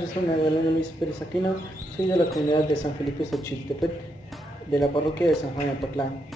Yo soy Magdalena Luis Pérez Aquino, soy de la comunidad de San Felipe Xochiltepec, de la parroquia de San Juan Apatlán.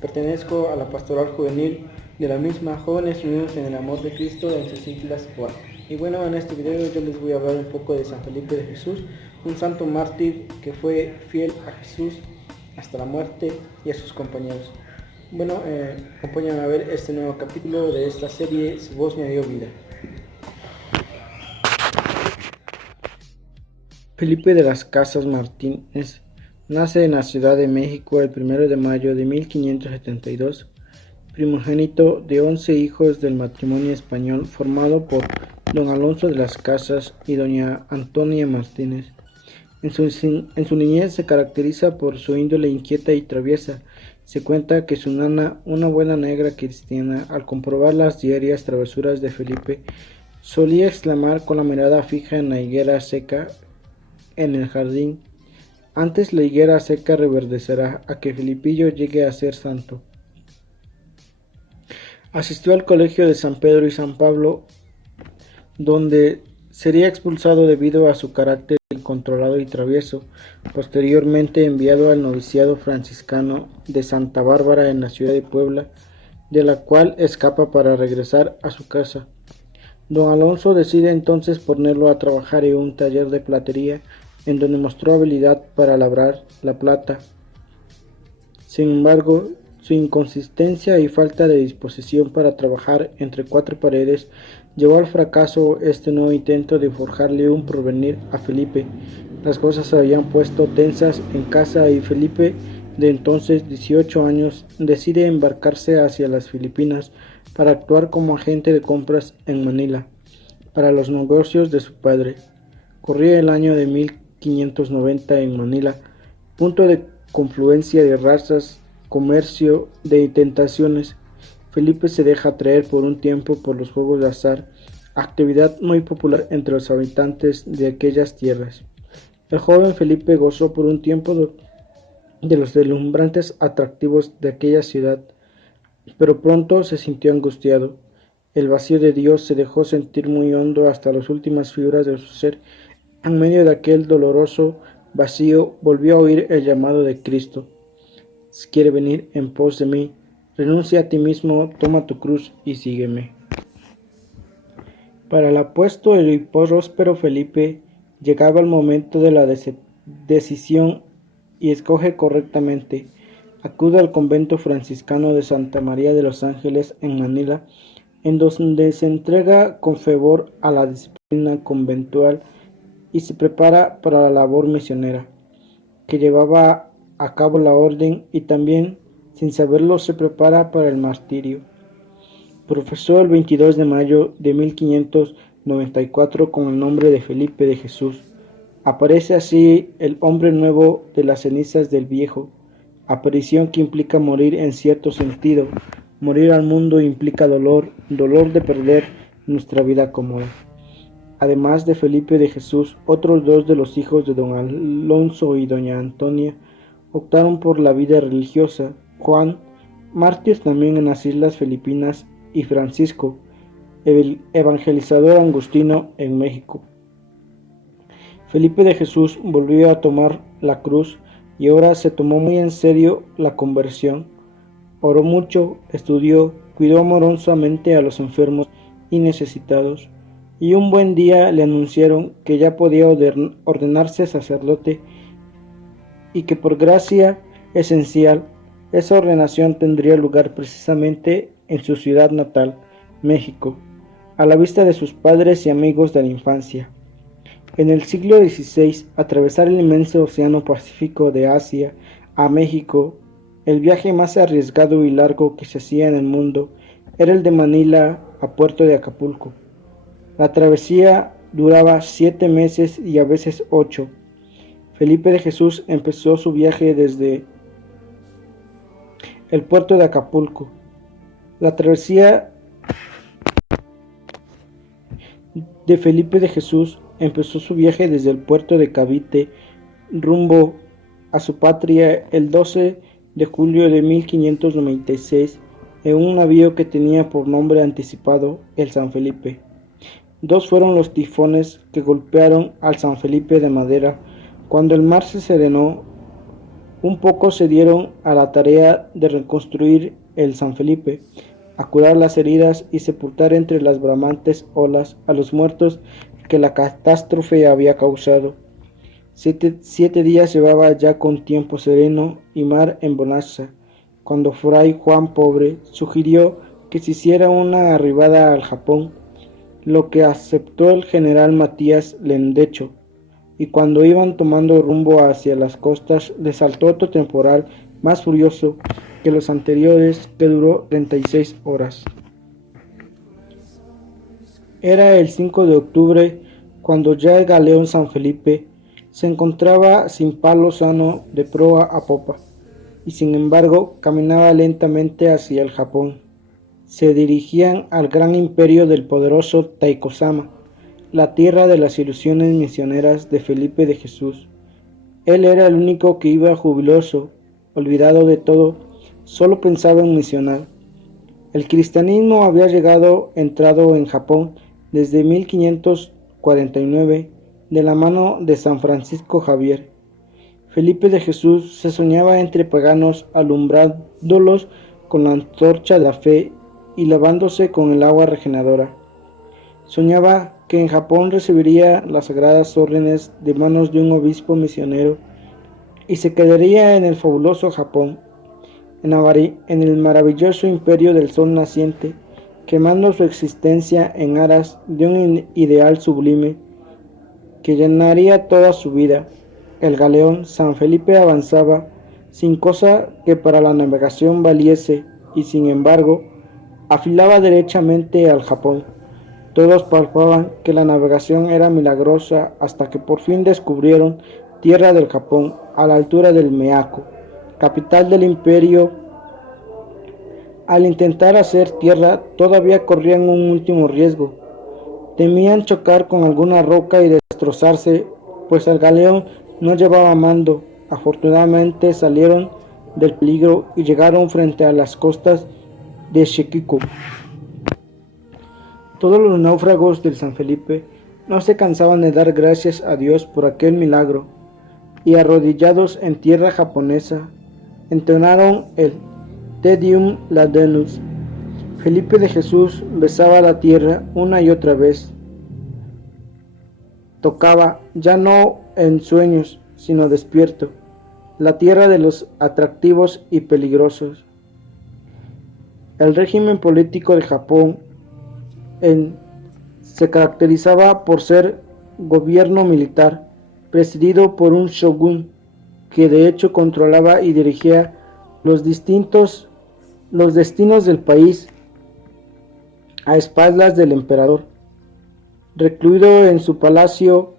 Pertenezco a la pastoral juvenil de la misma, Jóvenes Unidos en el Amor de Cristo, en sus siglas JUAC. Y bueno, en este video yo les voy a hablar un poco de San Felipe de Jesús, un santo mártir que fue fiel a Jesús hasta la muerte y a sus compañeros. Bueno, acompáñenme a ver este nuevo capítulo de esta serie, Su voz me dio vida. Felipe de las Casas Martínez nace en la Ciudad de México el 1 de mayo de 1572, primogénito de 11 hijos del matrimonio español formado por don Alonso de las Casas y doña Antonia Martínez. En su niñez se caracteriza por su índole inquieta y traviesa. Se cuenta que su nana, una buena negra cristiana, al comprobar las diarias travesuras de Felipe, solía exclamar con la mirada fija en la higuera seca en el jardín: antes la higuera seca reverdecerá a que Felipillo llegue a ser santo. Asistió al colegio de San Pedro y San Pablo, donde sería expulsado debido a su carácter incontrolado y travieso. Posteriormente enviado al noviciado franciscano de Santa Bárbara en la ciudad de Puebla, de la cual escapa para regresar a su casa. Don Alonso decide entonces ponerlo a trabajar en un taller de platería, en donde mostró habilidad para labrar la plata. Sin embargo, su inconsistencia y falta de disposición para trabajar entre cuatro paredes llevó al fracaso este nuevo intento de forjarle un porvenir a Felipe. Las cosas se habían puesto tensas en casa y Felipe, de entonces 18 años, decide embarcarse hacia las Filipinas para actuar como agente de compras en Manila para los negocios de su padre. Corría el año de 1590 en Manila, punto de confluencia de razas, comercio, de tentaciones. Felipe se deja atraer por un tiempo por los juegos de azar, actividad muy popular entre los habitantes de aquellas tierras. El joven Felipe gozó por un tiempo de los deslumbrantes atractivos de aquella ciudad, pero pronto se sintió angustiado. El vacío de Dios se dejó sentir muy hondo hasta las últimas fibras de su ser. En medio de aquel doloroso vacío volvió a oír el llamado de Cristo: si quiere venir en pos de mí, renuncia a ti mismo, toma tu cruz y sígueme. Para el apuesto y próspero Felipe llegaba el momento de la decisión y escoge correctamente. Acude al convento franciscano de Santa María de los Ángeles en Manila, en donde se entrega con fervor a la disciplina conventual y se prepara para la labor misionera que llevaba a cabo la orden, y también, sin saberlo, se prepara para el martirio. Profesó el 22 de mayo de 1594 con el nombre de Felipe de Jesús. Aparece así el hombre nuevo de las cenizas del viejo, aparición que implica morir en cierto sentido. Morir al mundo implica dolor de perder nuestra vida cómoda. Además de Felipe de Jesús, otros dos de los hijos de don Alonso y doña Antonia optaron por la vida religiosa: Juan, mártir también en las Islas Filipinas, y Francisco, el evangelizador agustino en México. Felipe de Jesús volvió a tomar la cruz y ahora se tomó muy en serio la conversión. Oró mucho, estudió, cuidó amorosamente a los enfermos y necesitados, y un buen día le anunciaron que ya podía ordenarse sacerdote y que por gracia esencial esa ordenación tendría lugar precisamente en su ciudad natal, México, a la vista de sus padres y amigos de la infancia. En el siglo XVI, atravesar el inmenso océano Pacífico de Asia a México, el viaje más arriesgado y largo que se hacía en el mundo, era el de Manila a Puerto de Acapulco. La travesía duraba 7 meses y a veces 8. Felipe de Jesús empezó su viaje desde el puerto de Acapulco. La travesía de Felipe de Jesús empezó su viaje desde el puerto de Cavite rumbo a su patria el 12 de julio de 1596 en un navío que tenía por nombre anticipado el San Felipe. Dos fueron los tifones que golpearon al San Felipe de Madera. Cuando el mar se serenó un poco, se dieron a la tarea de reconstruir el San Felipe, a curar las heridas y sepultar entre las bramantes olas a los muertos que la catástrofe había causado. Siete días llevaba ya con tiempo sereno y mar en bonanza, cuando Fray Juan Pobre sugirió que se hiciera una arribada al Japón, lo que aceptó el general Matías Lendecho, y cuando iban tomando rumbo hacia las costas les saltó otro temporal más furioso que los anteriores, que duró 36 horas. Era el 5 de octubre cuando ya el galeón San Felipe se encontraba sin palo sano de proa a popa, y sin embargo caminaba lentamente hacia el Japón. Se dirigían al gran imperio del poderoso Taiko-sama, la tierra de las ilusiones misioneras de Felipe de Jesús. Él era el único que iba jubiloso, olvidado de todo, solo pensaba en misionar. El cristianismo había entrado en Japón desde 1549 de la mano de San Francisco Javier. Felipe de Jesús se soñaba entre paganos, alumbrándolos con la antorcha de la fe y lavándose con el agua regeneradora. Soñaba que en Japón recibiría las sagradas órdenes de manos de un obispo misionero y se quedaría en el fabuloso Japón, en el maravilloso imperio del sol naciente, quemando su existencia en aras de un ideal sublime que llenaría toda su vida. El galeón San Felipe avanzaba sin cosa que para la navegación valiese, y sin embargo afilaba derechamente al Japón. Todos palpaban que la navegación era milagrosa hasta que por fin descubrieron tierra del Japón a la altura del Meako, capital del imperio. Al intentar hacer tierra todavía corrían un último riesgo. Temían chocar con alguna roca y destrozarse, pues el galeón no llevaba mando. Afortunadamente salieron del peligro y llegaron frente a las costas de Shikoku. Todos los náufragos del San Felipe no se cansaban de dar gracias a Dios por aquel milagro, y arrodillados en tierra japonesa, entonaron el Te Deum Laudamus. Felipe de Jesús besaba la tierra una y otra vez. Tocaba, ya no en sueños, sino despierto, la tierra de los atractivos y peligrosos. El régimen político de Japón se caracterizaba por ser gobierno militar, presidido por un shogun, que de hecho controlaba y dirigía los destinos del país a espaldas del emperador. Recluido en su palacio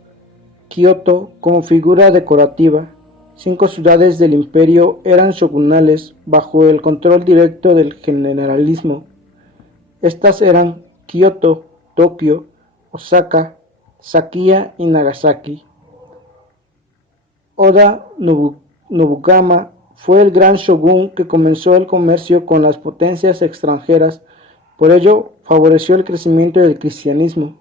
Kioto como figura decorativa, 5 ciudades del imperio eran shogunales bajo el control directo del generalismo. Estas eran Kioto, Tokio, Osaka, Sakiya y Nagasaki. Oda Nobuyama fue el gran shogun que comenzó el comercio con las potencias extranjeras, por ello favoreció el crecimiento del cristianismo.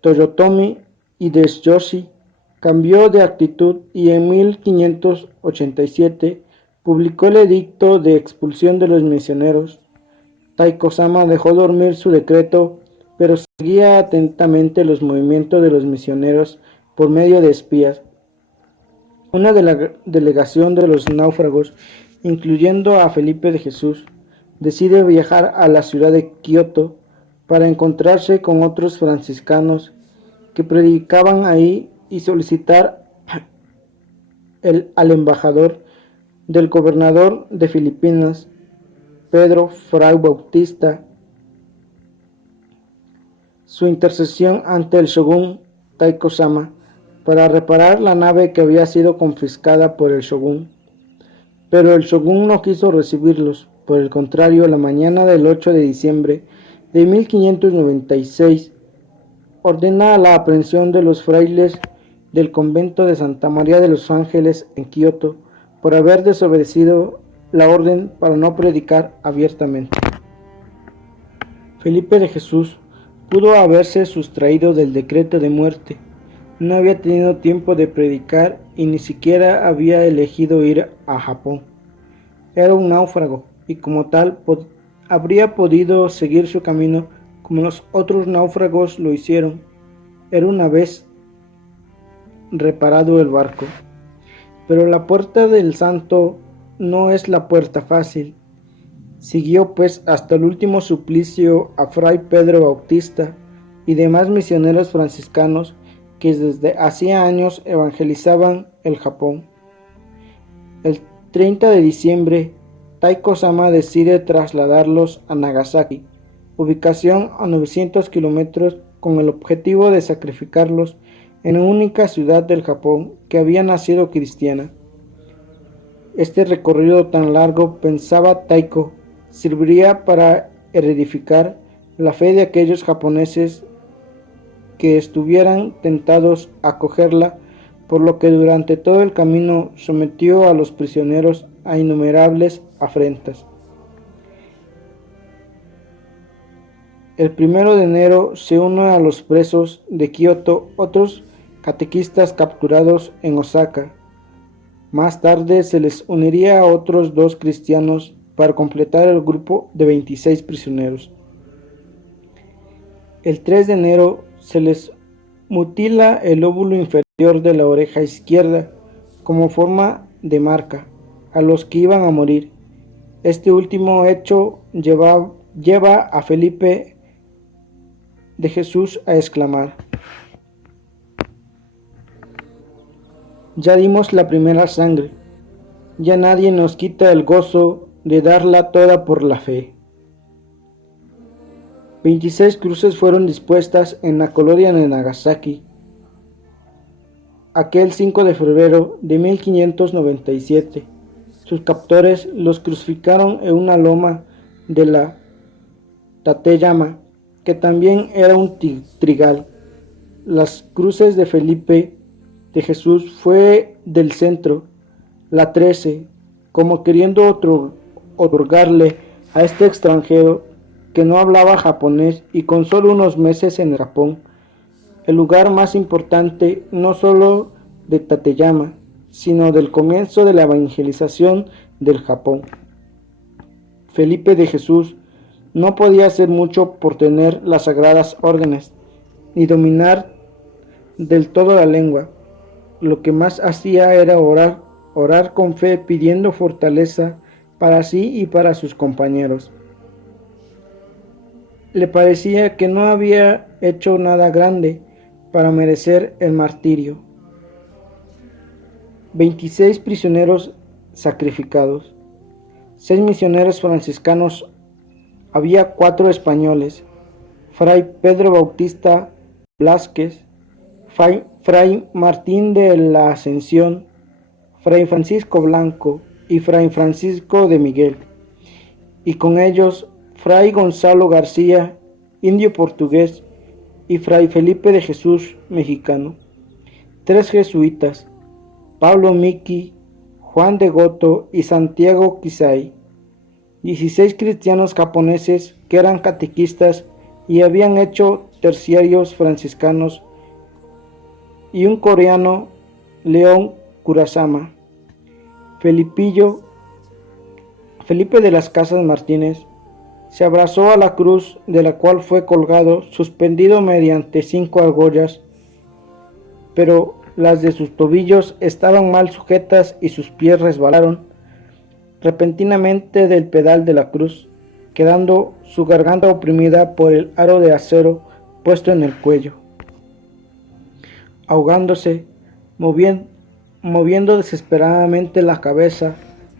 Toyotomi Hideyoshi cambió de actitud y en 1587 publicó el edicto de expulsión de los misioneros. Taiko-sama dejó dormir su decreto, pero seguía atentamente los movimientos de los misioneros por medio de espías. Una delegación de los náufragos, incluyendo a Felipe de Jesús, decide viajar a la ciudad de Kioto para encontrarse con otros franciscanos que predicaban ahí y solicitar al embajador del gobernador de Filipinas, Pedro Fray Bautista, su intercesión ante el shogun Taiko-sama para reparar la nave que había sido confiscada por el shogun. Pero el shogun no quiso recibirlos. Por el contrario, la mañana del 8 de diciembre de 1596 ordena la aprehensión de los frailes del convento de Santa María de los Ángeles en Kioto por haber desobedecido la orden para no predicar abiertamente. Felipe de Jesús, pudo haberse sustraído del decreto de muerte. No había tenido tiempo de predicar y ni siquiera había elegido ir a Japón. Era un náufrago y como tal habría podido seguir su camino como los otros náufragos lo hicieron. Era una vez reparado el barco. Pero la puerta del santo no es la puerta fácil. Siguió pues hasta el último suplicio a Fray Pedro Bautista y demás misioneros franciscanos que desde hacía años evangelizaban el Japón. El 30 de diciembre, Taiko-sama decide trasladarlos a Nagasaki, ubicación a 900 kilómetros, con el objetivo de sacrificarlos en la única ciudad del Japón que había nacido cristiana. Este recorrido tan largo, pensaba Taiko, serviría para edificar la fe de aquellos japoneses que estuvieran tentados a acogerla, por lo que durante todo el camino sometió a los prisioneros a innumerables afrentas. El 1 de enero se unen a los presos de Kioto otros catequistas capturados en Osaka. Más tarde se les uniría a otros 2 cristianos para completar el grupo de 26 prisioneros. El 3 de enero se les mutila el lóbulo inferior de la oreja izquierda como forma de marca a los que iban a morir. Este último hecho lleva a Felipe de Jesús a exclamar: ya dimos la primera sangre, ya nadie nos quita el gozo de darla toda por la fe. 26 cruces fueron dispuestas en la colonia de Nagasaki aquel 5 de febrero de 1597. Sus captores los crucificaron en una loma de la Tateyama, que también era un trigal. Las cruces de Felipe de Jesús fue del centro, la 13, como queriendo otorgarle a este extranjero que no hablaba japonés y con solo unos meses en Japón, el lugar más importante no solo de Tateyama, sino del comienzo de la evangelización del Japón. Felipe de Jesús no podía hacer mucho por tener las sagradas órdenes, ni dominar del todo la lengua. Lo que más hacía era orar con fe, pidiendo fortaleza para sí y para sus compañeros. Le parecía que no había hecho nada grande para merecer el martirio. 26 prisioneros sacrificados, 6 misioneros franciscanos, había 4 españoles, Fray Pedro Bautista Blázquez, Fray Martín de la Ascensión, Fray Francisco Blanco y Fray Francisco de Miguel, y con ellos Fray Gonzalo García, indio portugués, y Fray Felipe de Jesús, mexicano. 3 jesuitas, Pablo Miki, Juan de Goto y Santiago Kisai. 16 cristianos japoneses que eran catequistas y habían hecho terciarios franciscanos, y un coreano, León Kurasama. Felipe de las Casas Martínez se abrazó a la cruz, de la cual fue colgado, suspendido mediante 5 argollas, pero las de sus tobillos estaban mal sujetas y sus pies resbalaron repentinamente del pedal de la cruz, quedando su garganta oprimida por el aro de acero puesto en el cuello. Ahogándose, moviendo desesperadamente la cabeza,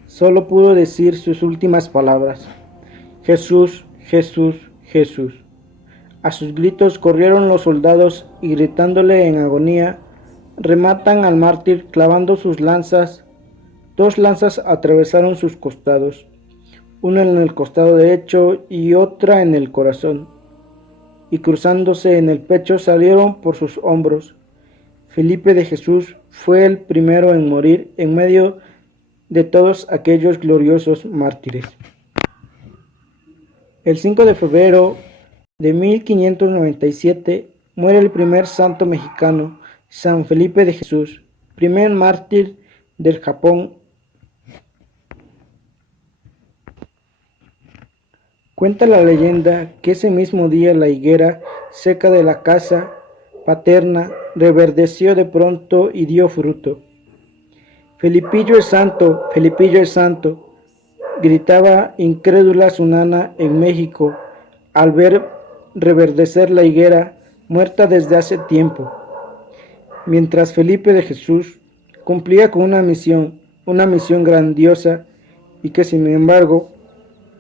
solo pudo decir sus últimas palabras: Jesús, Jesús, Jesús. A sus gritos corrieron los soldados y gritándole en agonía, rematan al mártir clavando sus lanzas. 2 lanzas atravesaron sus costados, una en el costado derecho y otra en el corazón, y cruzándose en el pecho salieron por sus hombros. Felipe de Jesús fue el primero en morir en medio de todos aquellos gloriosos mártires. El 5 de febrero de 1597 muere el primer santo mexicano, San Felipe de Jesús, primer mártir del Japón. Cuenta la leyenda que ese mismo día la higuera seca de la casa paterna reverdeció de pronto y dio fruto. Felipillo el santo, gritaba incrédula su nana en México al ver reverdecer la higuera muerta desde hace tiempo. Mientras Felipe de Jesús cumplía con una misión grandiosa y que sin embargo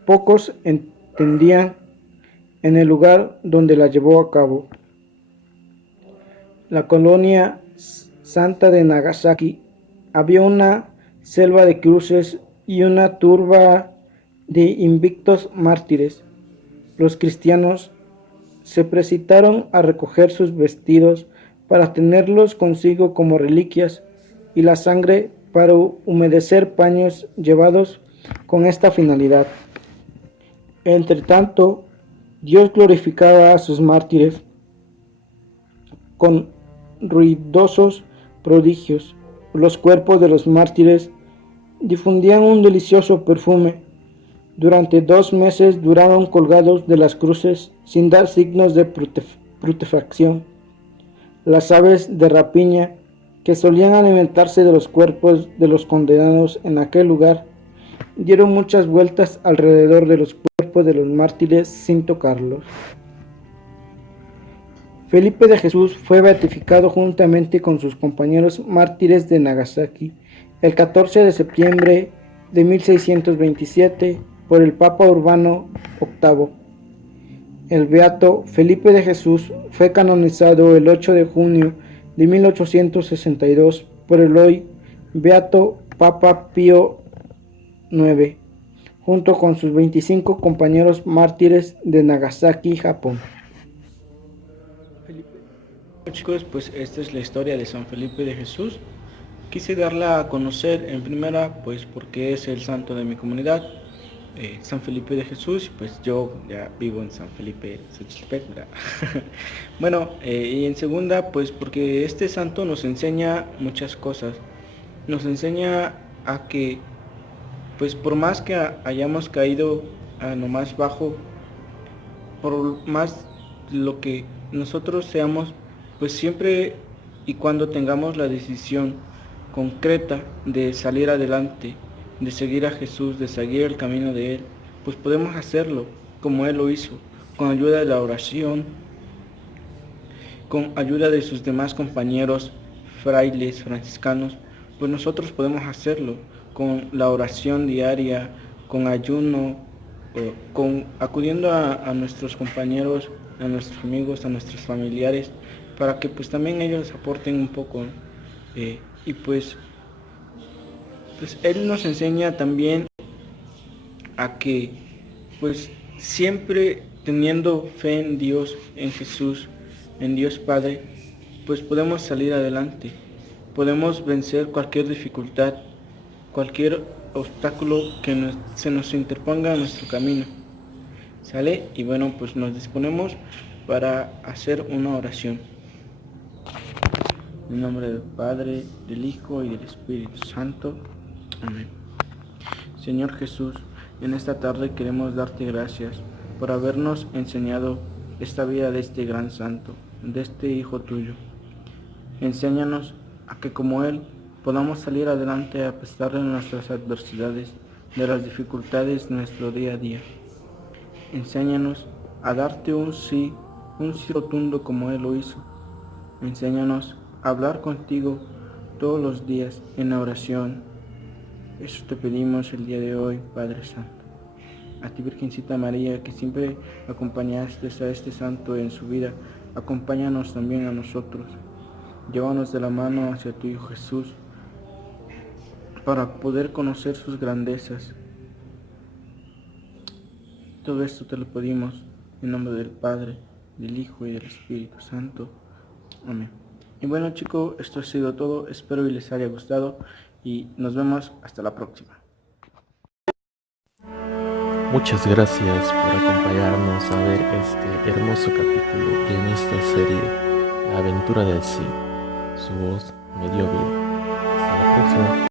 pocos entendían en el lugar donde la llevó a cabo. La colonia santa de Nagasaki había una selva de cruces y una turba de invictos mártires. Los cristianos se precipitaron a recoger sus vestidos para tenerlos consigo como reliquias y la sangre para humedecer paños llevados con esta finalidad. Entretanto, Dios glorificaba a sus mártires con ruidosos prodigios. Los cuerpos de los mártires difundían un delicioso perfume. Durante 2 meses duraron colgados de las cruces sin dar signos de putrefacción. Las aves de rapiña que solían alimentarse de los cuerpos de los condenados en aquel lugar dieron muchas vueltas alrededor de los cuerpos de los mártires sin tocarlos. Felipe de Jesús fue beatificado juntamente con sus compañeros mártires de Nagasaki el 14 de septiembre de 1627 por el Papa Urbano VIII. El beato Felipe de Jesús fue canonizado el 8 de junio de 1862 por el hoy beato Papa Pío IX, junto con sus 25 compañeros mártires de Nagasaki, Japón. Bueno, chicos, pues esta es la historia de San Felipe de Jesús. Quise darla a conocer en primera, pues porque es el santo de mi comunidad, San Felipe de Jesús. Pues yo ya vivo en San Felipe, Xochitepec, ¿verdad? Bueno, y en segunda, pues porque este santo nos enseña muchas cosas. Nos enseña a que, pues por más que hayamos caído a lo más bajo, por más lo que nosotros seamos, pues siempre y cuando tengamos la decisión concreta de salir adelante, de seguir a Jesús, de seguir el camino de Él, pues podemos hacerlo como Él lo hizo, con ayuda de la oración, con ayuda de sus demás compañeros, frailes, franciscanos, pues nosotros podemos hacerlo con la oración diaria, con ayuno, con acudiendo a nuestros compañeros, a nuestros amigos, a nuestros familiares, para que pues también ellos aporten un poco. Y pues Él nos enseña también a que pues siempre teniendo fe en Dios, en Jesús, en Dios Padre, pues podemos salir adelante, podemos vencer cualquier dificultad, cualquier obstáculo que se nos interponga en nuestro camino. ¿Sale? Y bueno, pues nos disponemos para hacer una oración. En nombre del Padre, del Hijo y del Espíritu Santo. Amén. Señor Jesús, en esta tarde queremos darte gracias por habernos enseñado esta vida de este gran santo, de este Hijo tuyo. Enséñanos a que como Él podamos salir adelante a pesar de nuestras adversidades, de las dificultades de nuestro día a día. Enséñanos a darte un sí rotundo como Él lo hizo. Enséñanos a hablar contigo todos los días en la oración. Eso te pedimos el día de hoy, Padre Santo. A ti, Virgencita María, que siempre acompañaste a este santo en su vida, acompáñanos también a nosotros. Llévanos de la mano hacia tu Hijo Jesús, para poder conocer sus grandezas. Todo esto te lo pedimos en nombre del Padre, del Hijo y del Espíritu Santo. Amén. Y bueno, chicos, esto ha sido todo. Espero que les haya gustado y nos vemos hasta la próxima. Muchas gracias por acompañarnos a ver este hermoso capítulo de nuestra serie La aventura del Cid. Su voz me dio vida. Hasta la próxima.